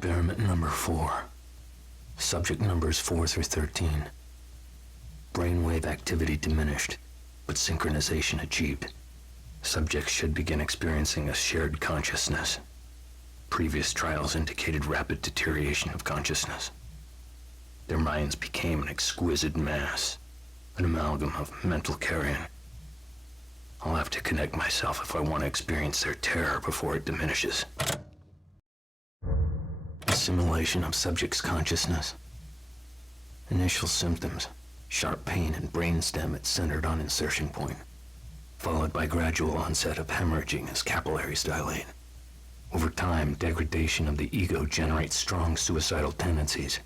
Experiment number 4. Subject numbers 4 through 13. Brainwave activity diminished, but synchronization achieved. Subjects should begin experiencing a shared consciousness. Previous trials indicated rapid deterioration of consciousness. Their minds became an exquisite mass, an amalgam of mental carrion. I'll have to connect myself if I want to experience their terror before it diminishes. Assimilation of subject's consciousness. Initial symptoms: sharp pain and brainstem centered on insertion point, followed by gradual onset of hemorrhaging as capillaries dilate. Over time, degradation of the ego generates strong suicidal tendencies.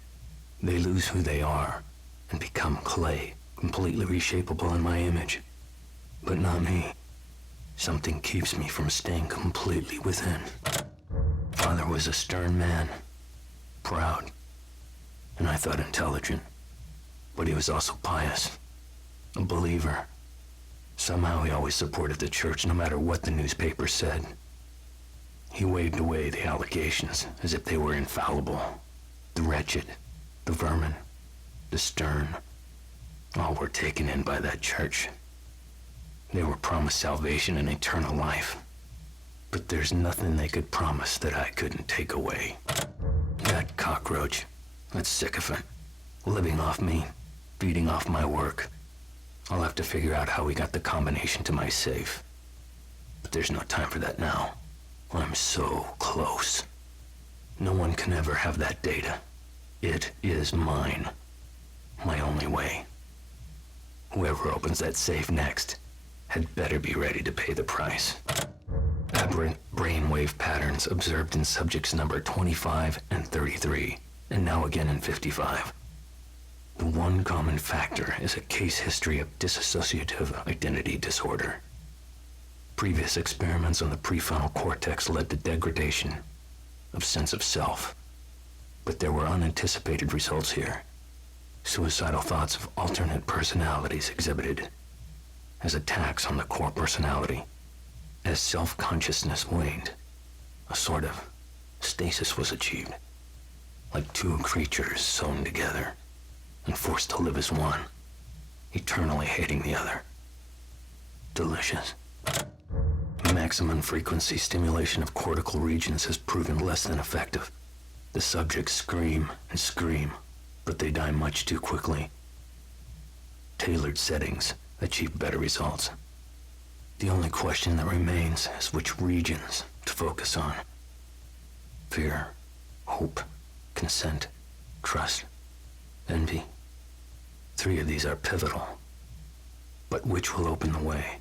They lose who they are and become clay, completely reshapeable in my image. But not me. Something keeps me from staying completely within. Father was a stern man, proud, and I thought intelligent. But he was also pious, a believer. Somehow he always supported the church no matter what the newspaper said. He waved away the allegations as if they were infallible. The wretched, the vermin, the stern, all were taken in by that church. They were promised salvation and eternal life. But there's nothing they could promise that I couldn't take away. That cockroach, that sycophant, living off me, feeding off my work. I'll have to figure out how we got the combination to my safe. But there's no time for that now. I'm so close. No one can ever have that data. It is mine. My only way. Whoever opens that safe next had better be ready to pay the price. Aberrant brainwave patterns observed in subjects number 25 and 33, and now again in 55. The one common factor is a case history of dissociative identity disorder. Previous experiments on the prefrontal cortex led to degradation of sense of self. But there were unanticipated results here. Suicidal thoughts of alternate personalities exhibited as attacks on the core personality. As self-consciousness waned, a sort of stasis was achieved, like two creatures sewn together and forced to live as one, eternally hating the other. Delicious. Maximum frequency stimulation of cortical regions has proven less than effective. The subjects scream and scream, but they die much too quickly. Tailored settings achieve better results. The only question that remains is which regions to focus on. Fear, hope, consent, trust, envy. 3 of these are pivotal. But which will open the way?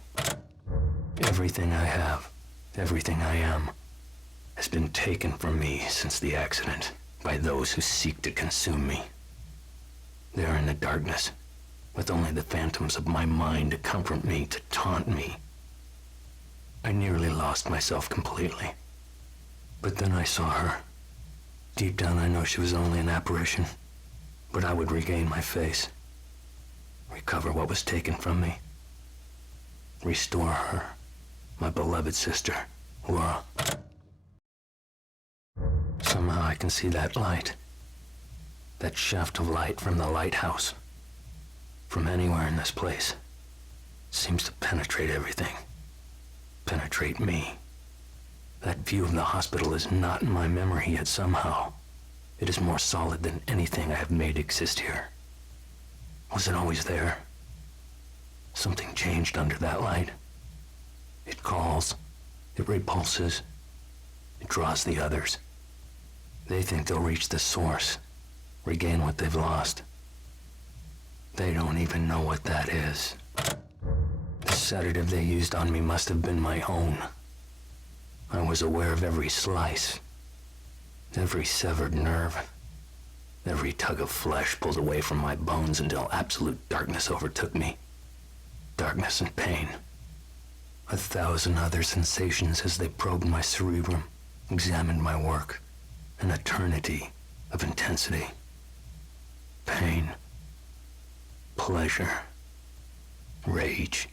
Everything I have, everything I am, has been taken from me since the accident by those who seek to consume me. They are in the darkness, with only the phantoms of my mind to comfort me, to taunt me. I nearly lost myself completely. But then I saw her. Deep down I know she was only an apparition, but I would regain my face, recover what was taken from me, restore her, my beloved sister, Laura. Somehow I can see that light, that shaft of light from the lighthouse, from anywhere in this place. It seems to penetrate everything, penetrate me. That view of the hospital is not in my memory, yet somehow it is more solid than anything I have made exist here. Was it always there? Something changed under that light. It calls, it repulses, it draws the others. They think they'll reach the source, regain what they've lost. They don't even know what that is. The sedative they used on me must have been my own. I was aware of every slice, every severed nerve, every tug of flesh pulled away from my bones until absolute darkness overtook me. Darkness and pain. 1,000 other sensations as they probed my cerebrum, examined my work. An eternity of intensity. Pain. Pleasure. Rage.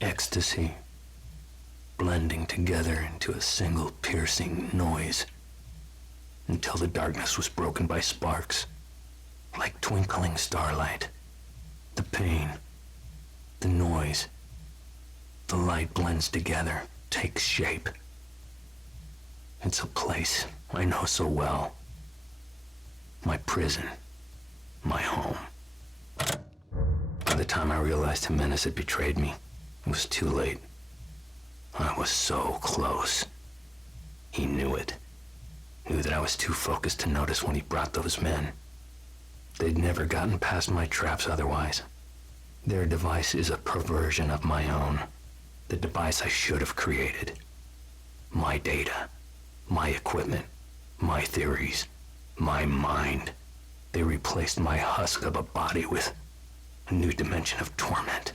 Ecstasy. Blending together into a single piercing noise. until the darkness was broken by sparks, like twinkling starlight. The pain, the noise, the light blends together, takes shape. It's a place I know so well. My prison, my home. By the time I realized Jimenez had betrayed me, it was too late. I was so close. He knew it. Knew that I was too focused to notice when he brought those men. They'd never gotten past my traps otherwise. Their device is a perversion of my own. The device I should have created. My data, my equipment, my theories, my mind. They replaced my husk of a body with a new dimension of torment.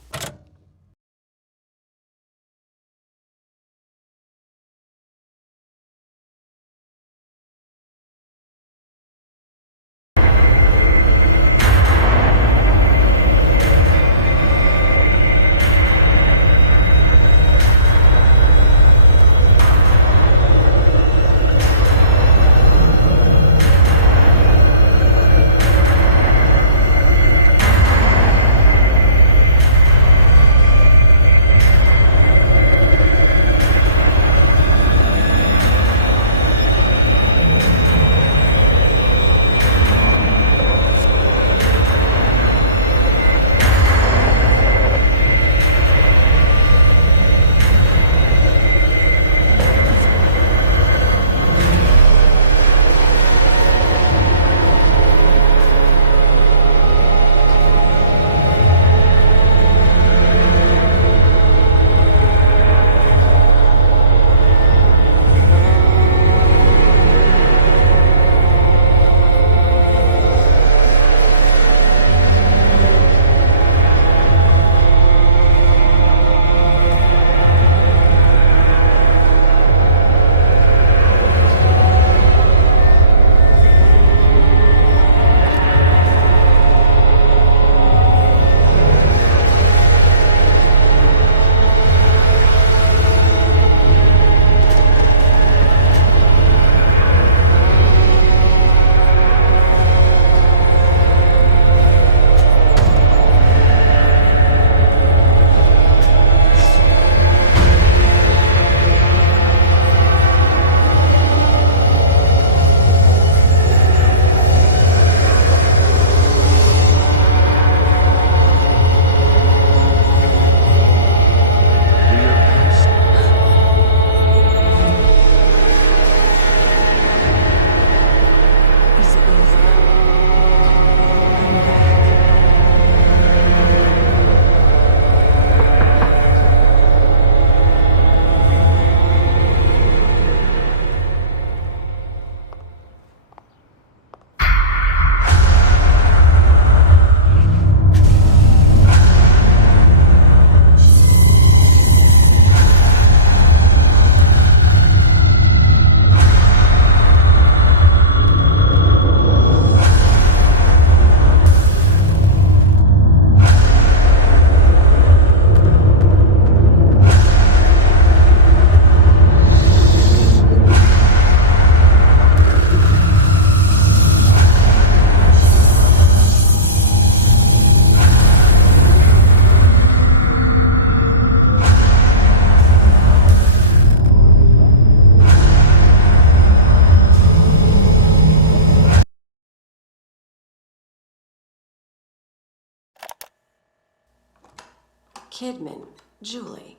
Kidman, Julie,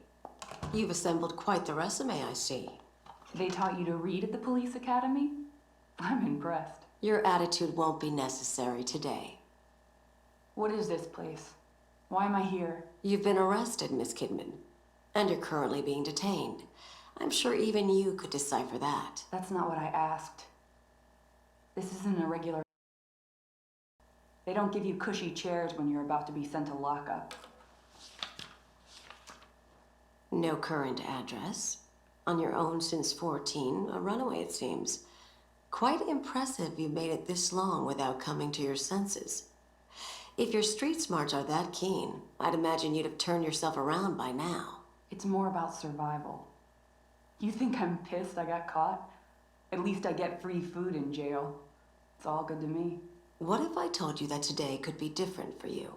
you've assembled quite the resume, I see. They taught you to read at the police academy? I'm impressed. Your attitude won't be necessary today. What is this place? Why am I here? You've been arrested, Miss Kidman, and you're currently being detained. I'm sure even you could decipher that. That's not what I asked. This isn't a regular... They don't give you cushy chairs when you're about to be sent to lockup. No current address. On your own since 14, a runaway it seems. Quite impressive you made it this long without coming to your senses. If your street smarts are that keen, I'd imagine you'd have turned yourself around by now. It's more about survival. You think I'm pissed I got caught? At least I get free food in jail. It's all good to me. What if I told you that today could be different for you?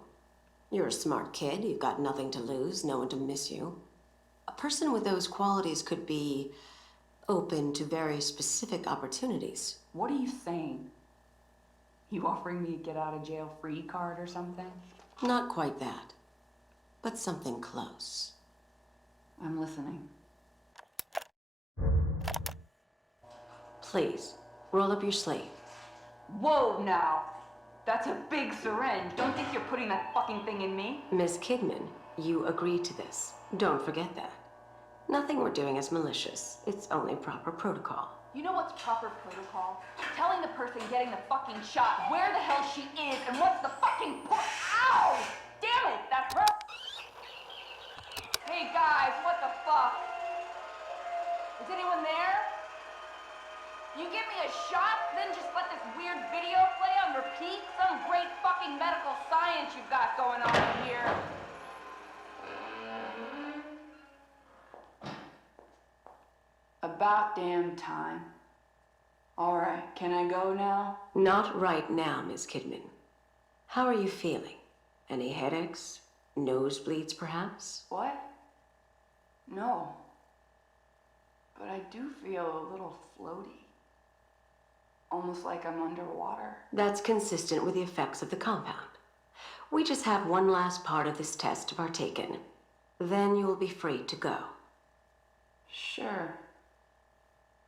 You're a smart kid, you've got nothing to lose, no one to miss you. A person with those qualities could be open to very specific opportunities. What are you saying? You offering me a get out of jail free card or something? Not quite that, but something close. I'm listening. Please, roll up your sleeve. Whoa now! That's a big syringe. Don't think you're putting that fucking thing in me. Miss Kidman, you agreed to this. Don't forget that. Nothing we're doing is malicious. It's only proper protocol. You know what's proper protocol? Telling the person getting the fucking shot where the hell she is and what's the fucking point. Ow! Damn it, that hurt! Hey guys, what the fuck? Is anyone there? You give me a shot, then just let this weird video play on repeat? Some great fucking medical science you've got going on here. About damn time. All right, can I go now? Not right now, Miss Kidman. How are you feeling? Any headaches? Nosebleeds, perhaps? What? No. But I do feel a little floaty. Almost like I'm underwater. That's consistent with the effects of the compound. We just have one last part of this test to partake in. Then you will be free to go. Sure.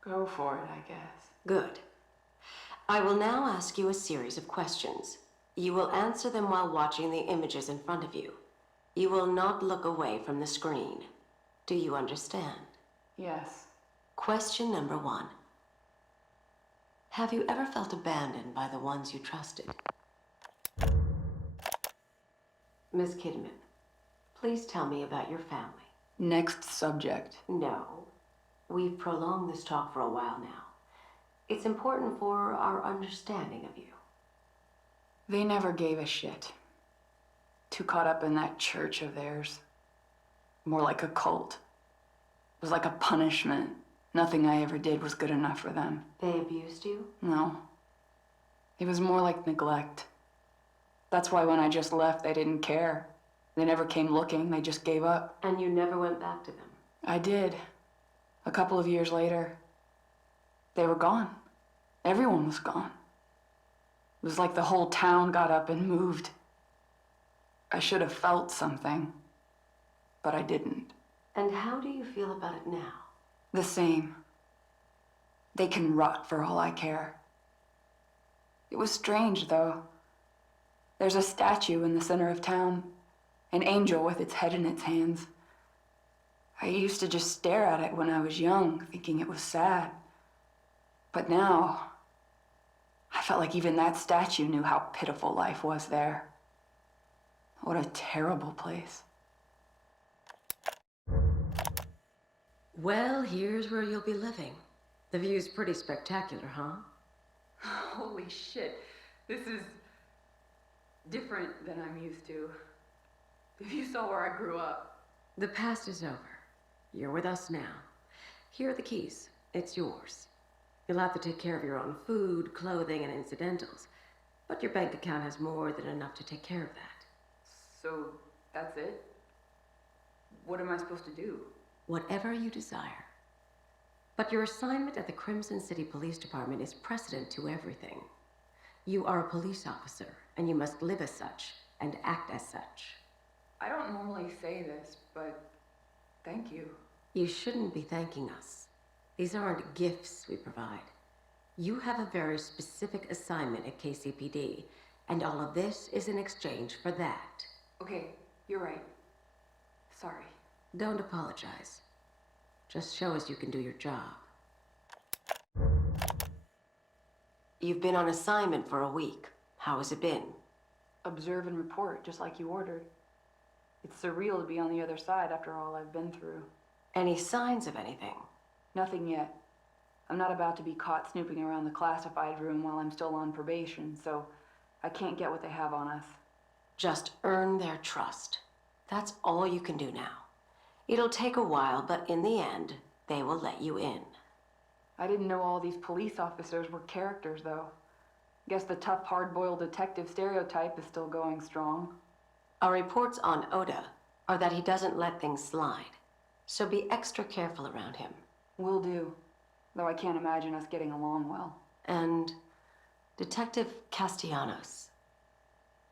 Go for it, I guess. Good. I will now ask you a series of questions. You will answer them while watching the images in front of you. You will not look away from the screen. Do you understand? Yes. Question number 1. Have you ever felt abandoned by the ones you trusted? Miss Kidman, please tell me about your family. Next subject. No. We've prolonged this talk for a while now. It's important for our understanding of you. They never gave a shit. Too caught up in that church of theirs. More like a cult. It was like a punishment. Nothing I ever did was good enough for them. They abused you? No. It was more like neglect. That's why when I just left, they didn't care. They never came looking, they just gave up. And you never went back to them? I did. A couple of years later, they were gone. Everyone was gone. It was like the whole town got up and moved. I should have felt something, but I didn't. And how do you feel about it now? The same. They can rot for all I care. It was strange, though. There's a statue in the center of town, an angel with its head in its hands. I used to just stare at it when I was young, thinking it was sad. But now, I felt like even that statue knew how pitiful life was there. What a terrible place. Well, here's where you'll be living. The view's pretty spectacular, huh? Holy shit. This is different than I'm used to. If you saw where I grew up. The past is over. You're with us now. Here are the keys. It's yours. You'll have to take care of your own food, clothing, and incidentals. But your bank account has more than enough to take care of that. So, that's it? What am I supposed to do? Whatever you desire. But your assignment at the Crimson City Police Department is precedent to everything. You are a police officer, and you must live as such, and act as such. I don't normally say this, but thank you. You shouldn't be thanking us. These aren't gifts we provide. You have a very specific assignment at KCPD, and all of this is in exchange for that. Okay, you're right. Sorry. Don't apologize. Just show us you can do your job. You've been on assignment for a week. How has it been? Observe and report, just like you ordered. It's surreal to be on the other side after all I've been through. Any signs of anything? Nothing yet. I'm not about to be caught snooping around the classified room while I'm still on probation, so I can't get what they have on us. Just earn their trust. That's all you can do now. It'll take a while, but in the end, they will let you in. I didn't know all these police officers were characters, though. Guess the tough, hard-boiled detective stereotype is still going strong. Our reports on Oda are that he doesn't let things slide. So be extra careful around him. Will do. Though I can't imagine us getting along well. And Detective Castellanos.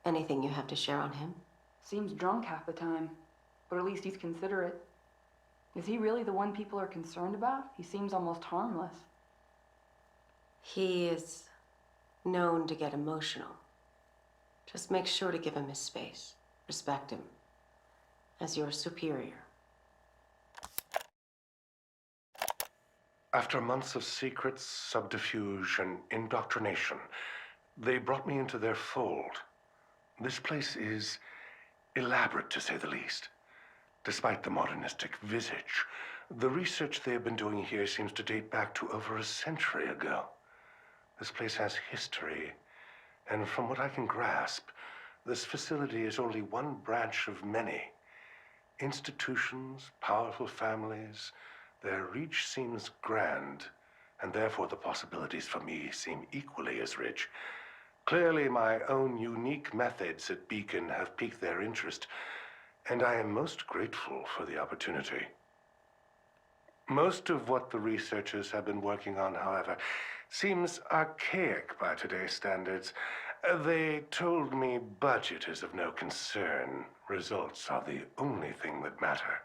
Anything you have to share on him? Seems drunk half the time, but at least he's considerate. Is he really the one people are concerned about? He seems almost harmless. He is known to get emotional. Just make sure to give him his space. Respect him. As your superior. After months of secrets, subterfuge, and indoctrination, they brought me into their fold. This place is elaborate, to say the least. Despite the modernistic visage, the research they have been doing here seems to date back to over a century ago. This place has history, and from what I can grasp, this facility is only one branch of many. Institutions, powerful families, their reach seems grand, and therefore the possibilities for me seem equally as rich. Clearly, my own unique methods at Beacon have piqued their interest, and I am most grateful for the opportunity. Most of what the researchers have been working on, however, seems archaic by today's standards. They told me budget is of no concern. Results are the only thing that matter.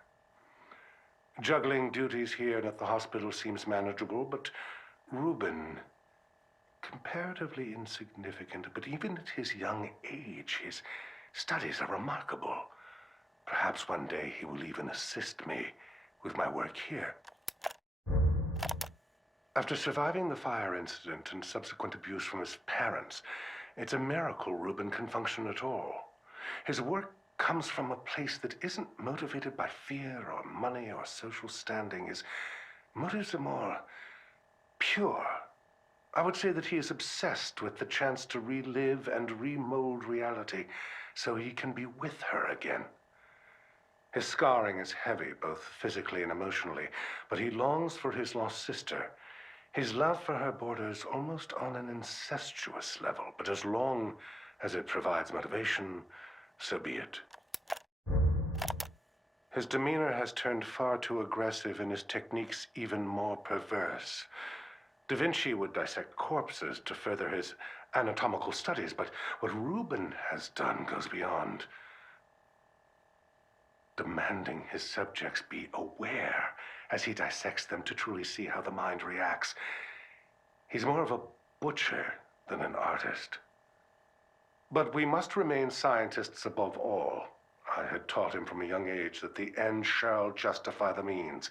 Juggling duties here and at the hospital seems manageable, but Reuben, comparatively insignificant, but even at his young age, his studies are remarkable. Perhaps one day he will even assist me with my work here. After surviving the fire incident and subsequent abuse from his parents, it's a miracle Reuben can function at all. His work comes from a place that isn't motivated by fear or money or social standing. His motives are more pure. I would say that he is obsessed with the chance to relive and remold reality so he can be with her again. His scarring is heavy, both physically and emotionally, but he longs for his lost sister. His love for her borders almost on an incestuous level, but as long as it provides motivation, so be it. His demeanor has turned far too aggressive and his techniques even more perverse. Da Vinci would dissect corpses to further his anatomical studies, but what Reuben has done goes beyond. Demanding his subjects be aware as he dissects them to truly see how the mind reacts. He's more of a butcher than an artist. But we must remain scientists above all. I had taught him from a young age that the end shall justify the means,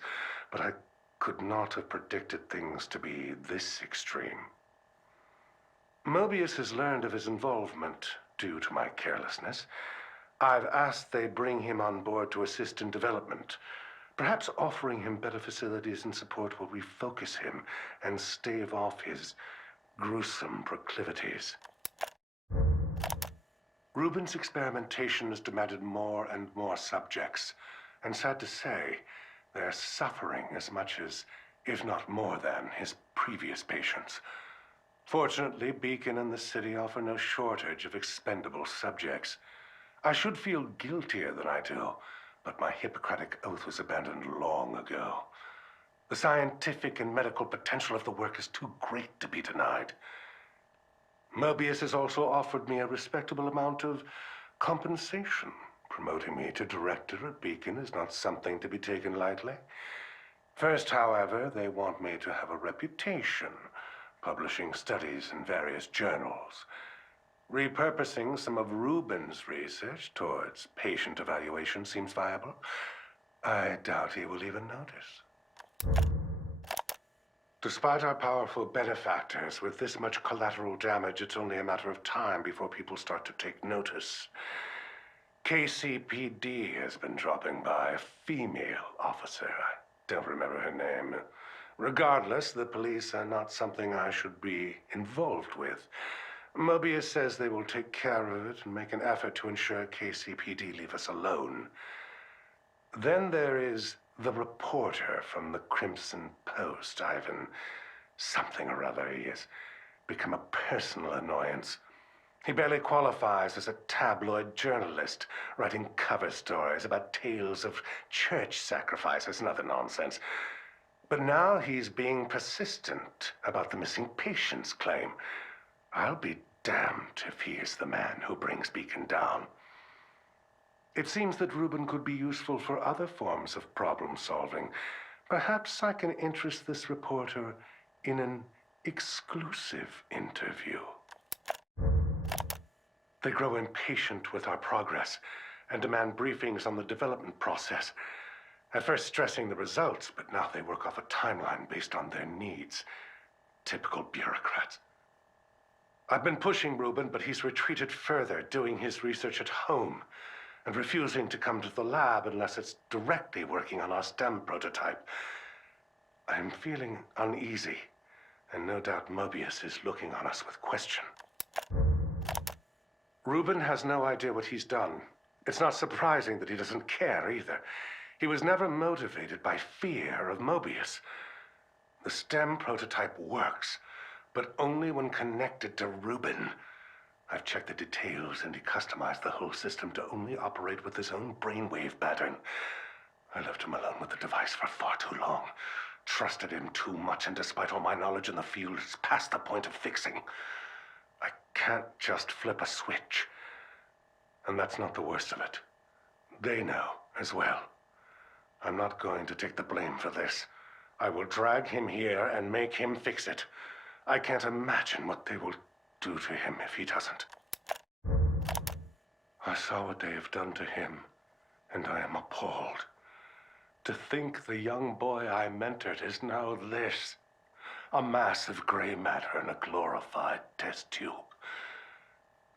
but I could not have predicted things to be this extreme. Mobius has learned of his involvement due to my carelessness. I've asked they bring him on board to assist in development. Perhaps offering him better facilities and support will refocus him and stave off his gruesome proclivities. Reuben's experimentation has demanded more and more subjects, and sad to say, they're suffering as much as, if not more than, his previous patients. Fortunately, Beacon and the city offer no shortage of expendable subjects. I should feel guiltier than I do, but my Hippocratic oath was abandoned long ago. The scientific and medical potential of the work is too great to be denied. Mobius has also offered me a respectable amount of compensation. Promoting me to director at Beacon is not something to be taken lightly. First, however, they want me to have a reputation, publishing studies in various journals. Repurposing some of Reuben's research towards patient evaluation seems viable. I doubt he will even notice. Despite our powerful benefactors, with this much collateral damage, it's only a matter of time before people start to take notice. KCPD has been dropping by, a female officer. I don't remember her name. Regardless, the police are not something I should be involved with. Mobius says they will take care of it and make an effort to ensure KCPD leave us alone. Then there is the reporter from the Crimson Post, Ivan. something or other. He has become a personal annoyance. He barely qualifies as a tabloid journalist, writing cover stories about tales of church sacrifices and other nonsense. But now he's being persistent about the missing patients claim. I'll be damned if he is the man who brings Beacon down. It seems that Reuben could be useful for other forms of problem solving. Perhaps I can interest this reporter in an exclusive interview. They grow impatient with our progress and demand briefings on the development process. At first stressing the results, but now they work off a timeline based on their needs. Typical bureaucrats. I've been pushing Reuben, but he's retreated further, doing his research at home and refusing to come to the lab unless it's directly working on our STEM prototype. I'm feeling uneasy, and no doubt Mobius is looking on us with question. Reuben has no idea what he's done. It's not surprising that he doesn't care either. He was never motivated by fear of Mobius. The STEM prototype works, but only when connected to Reuben. I've checked the details, and he customized the whole system to only operate with his own brainwave pattern. I left him alone with the device for far too long. Trusted him too much, and despite all my knowledge in the field, it's past the point of fixing. I can't just flip a switch. And that's not the worst of it. They know as well. I'm not going to take the blame for this. I will drag him here and make him fix it. I can't imagine what they will do to him if he doesn't. I saw what they have done to him, and I am appalled. To think the young boy I mentored is now this. A mass of gray matter in a glorified test tube.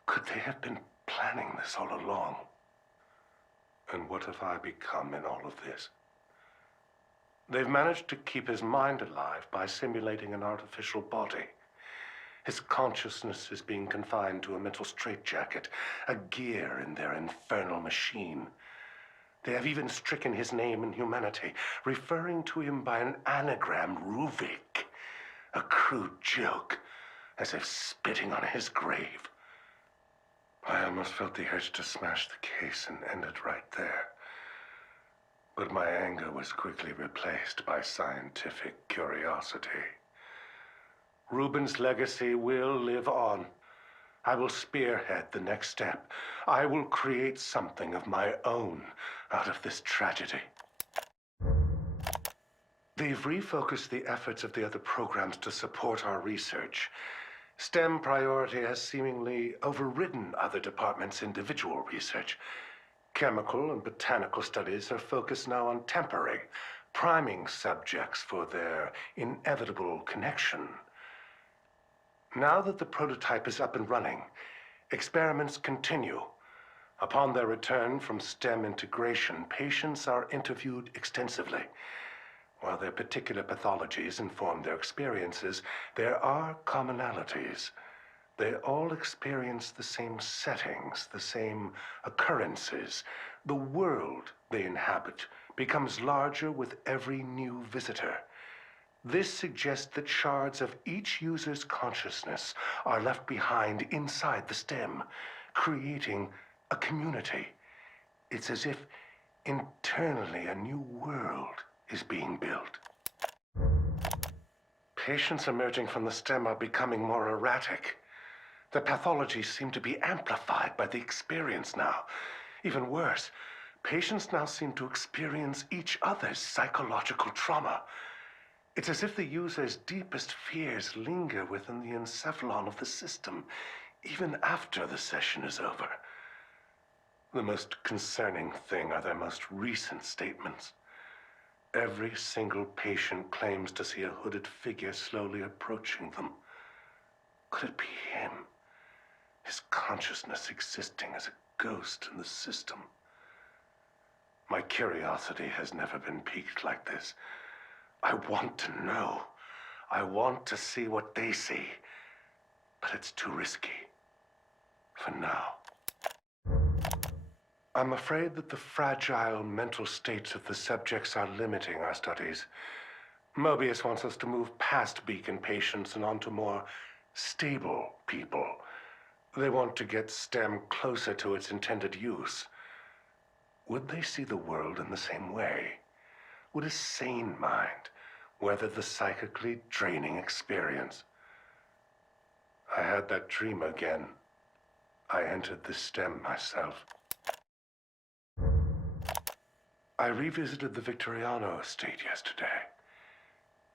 Could they have been planning this all along? And what have I become in all of this? They've managed to keep his mind alive by simulating an artificial body. His consciousness is being confined to a mental straitjacket, a gear in their infernal machine. They have even stricken his name and humanity, referring to him by an anagram, Ruvik. A crude joke, as if spitting on his grave. I almost felt the urge to smash the case and end it right there. But my anger was quickly replaced by scientific curiosity. Reuben's legacy will live on. I will spearhead the next step. I will create something of my own out of this tragedy. They've refocused the efforts of the other programs to support our research. STEM priority has seemingly overridden other departments' individual research. Chemical and botanical studies are focused now on temporary, priming subjects for their inevitable connection. Now that the prototype is up and running, experiments continue. Upon their return from STEM integration, patients are interviewed extensively. While their particular pathologies inform their experiences, there are commonalities. They all experience the same settings, the same occurrences. The world they inhabit becomes larger with every new visitor. This suggests that shards of each user's consciousness are left behind inside the stem, creating a community. It's as if internally a new world is being built. Patients emerging from the stem are becoming more erratic. The pathologies seem to be amplified by the experience now. Even worse, patients now seem to experience each other's psychological trauma. It's as if the user's deepest fears linger within the encephalon of the system, even after the session is over. The most concerning thing are their most recent statements. Every single patient claims to see a hooded figure slowly approaching them. Could it be him? His consciousness existing as a ghost in the system. My curiosity has never been piqued like this. I want to know. I want to see what they see. But it's too risky. For now. I'm afraid that the fragile mental states of the subjects are limiting our studies. Mobius wants us to move past Beacon patients and onto more stable people. They want to get STEM closer to its intended use. Would they see the world in the same way? Would a sane mind weather the psychically draining experience? I had that dream again. I entered the STEM myself. I revisited the Victoriano estate yesterday.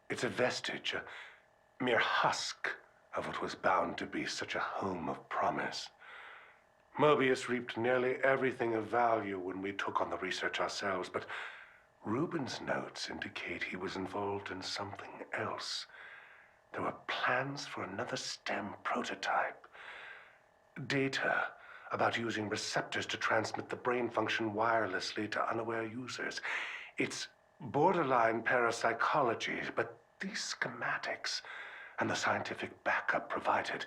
It's a vestige, a mere husk of what was bound to be such a home of promise. Mobius reaped nearly everything of value when we took on the research ourselves, but Rubin's notes indicate he was involved in something else. There were plans for another STEM prototype. Data about using receptors to transmit the brain function wirelessly to unaware users. It's borderline parapsychology, but these schematics and the scientific backup provided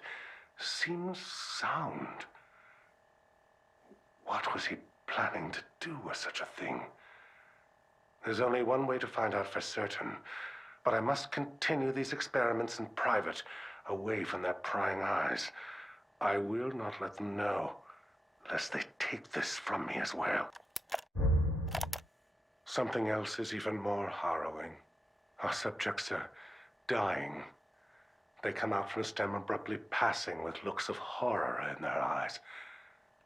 seems sound. What was he planning to do with such a thing? There's only one way to find out for certain, but I must continue these experiments in private, away from their prying eyes. I will not let them know, lest they take this from me as well. Something else is even more harrowing. Our subjects are dying. They come out from STEM abruptly passing with looks of horror in their eyes.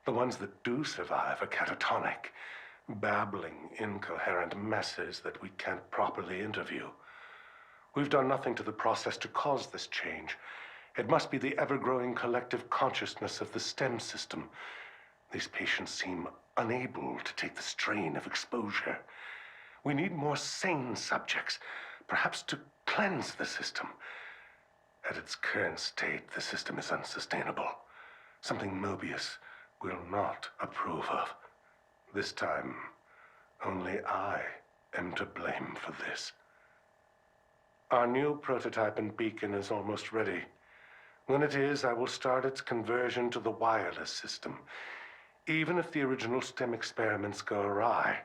The ones that do survive are catatonic, babbling incoherent messes that we can't properly interview. We've done nothing to the process to cause this change. It must be the ever-growing collective consciousness of the STEM system. These patients seem unable to take the strain of exposure. We need more sane subjects, perhaps to cleanse the system. At its current state, the system is unsustainable. Something Mobius will not approve of. This time, only I am to blame for this. Our new prototype in Beacon is almost ready. When it is, I will start its conversion to the wireless system. Even if the original STEM experiments go awry,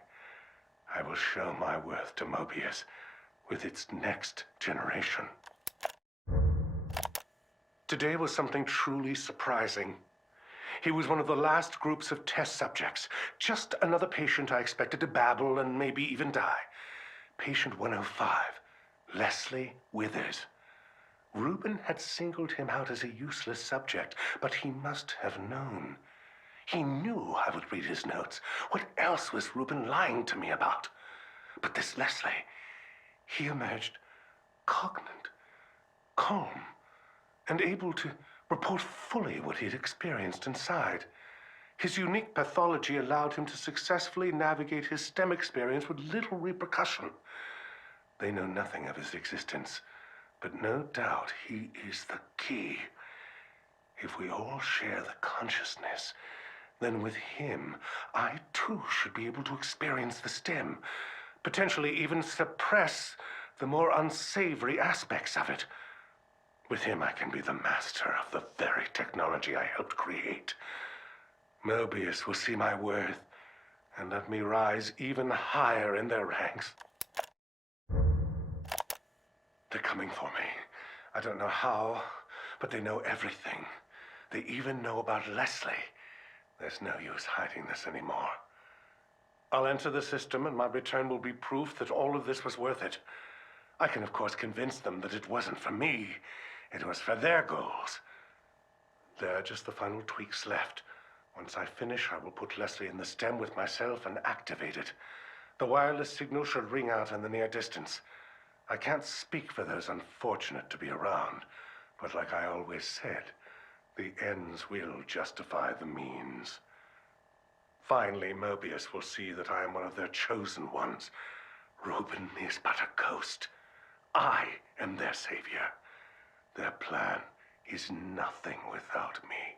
I will show my worth to Mobius with its next generation. Today was something truly surprising. He was one of the last groups of test subjects. Just another patient I expected to babble and maybe even die. Patient 105, Leslie Withers. Rubin had singled him out as a useless subject, but he must have known. He knew I would read his notes. What else was Rubin lying to me about? But this Leslie, he emerged cognate, calm, and able to report fully what he had experienced inside. His unique pathology allowed him to successfully navigate his STEM experience with little repercussion. They know nothing of his existence, but no doubt he is the key. If we all share the consciousness, then with him, I too should be able to experience the STEM, potentially even suppress the more unsavory aspects of it. With him, I can be the master of the very technology I helped create. Mobius will see my worth and let me rise even higher in their ranks. They're coming for me. I don't know how, but they know everything. They even know about Leslie. There's no use hiding this anymore. I'll enter the system, and my return will be proof that all of this was worth it. I can, of course, convince them that it wasn't for me. It was for their goals. There are just the final tweaks left. Once I finish, I will put Leslie in the STEM with myself and activate it. The wireless signal should ring out in the near distance. I can't speak for those unfortunate to be around, but like I always said, the ends will justify the means. Finally, Mobius will see that I am one of their chosen ones. Rubin is but a ghost. I am their savior. Their plan is nothing without me.